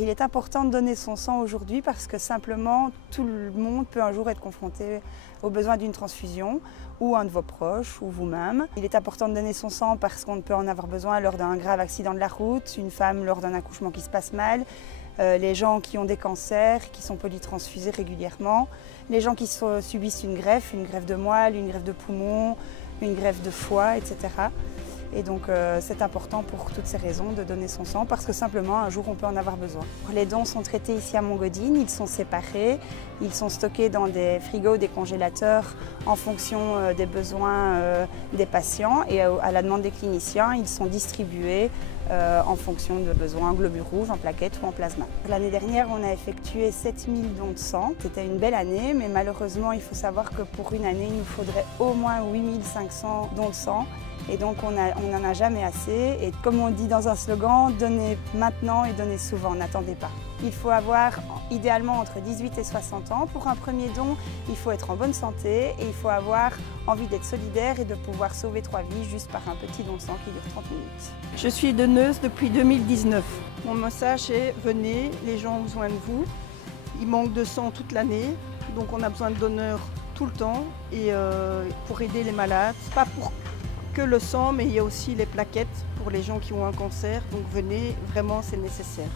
Il est important de donner son sang aujourd'hui parce que simplement tout le monde peut un jour être confronté au besoin d'une transfusion, ou un de vos proches, ou vous-même. Il est important de donner son sang parce qu'on peut en avoir besoin lors d'un grave accident de la route, une femme lors d'un accouchement qui se passe mal, les gens qui ont des cancers, qui sont polytransfusés régulièrement, les gens qui subissent une greffe de moelle, une greffe de poumon, une greffe de foie, etc. Et donc c'est important pour toutes ces raisons de donner son sang parce que simplement un jour on peut en avoir besoin. Les dons sont traités ici à Montgodine, ils sont séparés, ils sont stockés dans des frigos, des congélateurs en fonction des besoins des patients et à la demande des cliniciens, ils sont distribués en fonction de besoins en globules rouges, en plaquettes ou en plasma. L'année dernière on a effectué 7000 dons de sang, c'était une belle année mais malheureusement il faut savoir que pour une année il nous faudrait au moins 8500 dons de sang. Et donc on n'en a jamais assez. Et comme on dit dans un slogan, donnez maintenant et donnez souvent, n'attendez pas. Il faut avoir idéalement entre 18 et 60 ans. Pour un premier don, il faut être en bonne santé et il faut avoir envie d'être solidaire et de pouvoir sauver 3 vies juste par un petit don de sang qui dure 30 minutes. Je suis donneuse depuis 2019. Mon message est venez, les gens ont besoin de vous. Il manque de sang toute l'année, donc on a besoin de donneurs tout le temps et pour aider les malades. Pas pour que le sang, mais il y a aussi les plaquettes pour les gens qui ont un cancer. Donc venez, vraiment c'est nécessaire.